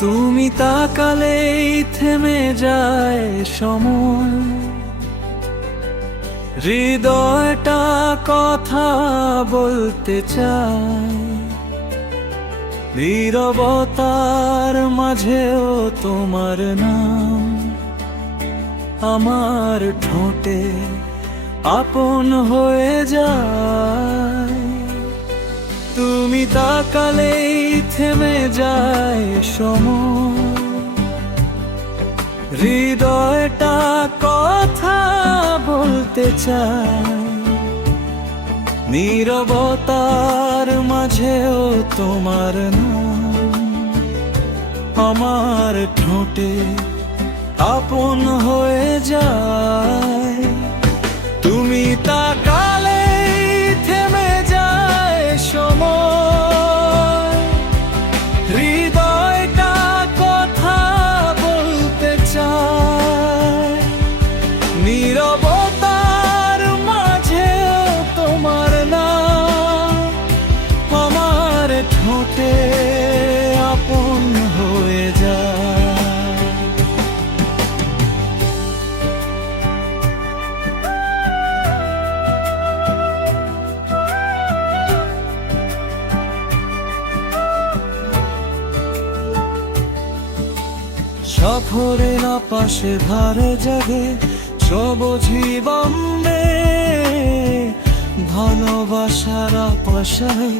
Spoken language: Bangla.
তুমি তাকালেই থেমে যায় সময়, হৃদয়টা কথা বলতে চায়। নীরবতার মাঝেও তোমার নাম আমার ঠোঁটে আপন হয়ে যায়। তুমি তাকালেই থেমে যায় সময়, হৃদয়টা কথা বলতে চায়। নীরবতার মাঝেও তোমার নাম আমার ঠোঁটে আপন হয়ে যায়। তুমি তাকালেই থেমে যায় সময়, হৃদয়টা কথা বলতে চায়। নীরবতার মাঝেও তোমার নাম আমার ঠোঁটে আপন হয়ে যায়। সফরের আপাশে ধারে জাগে সবুজি বম্বে, ভালোবাসার আপাশায়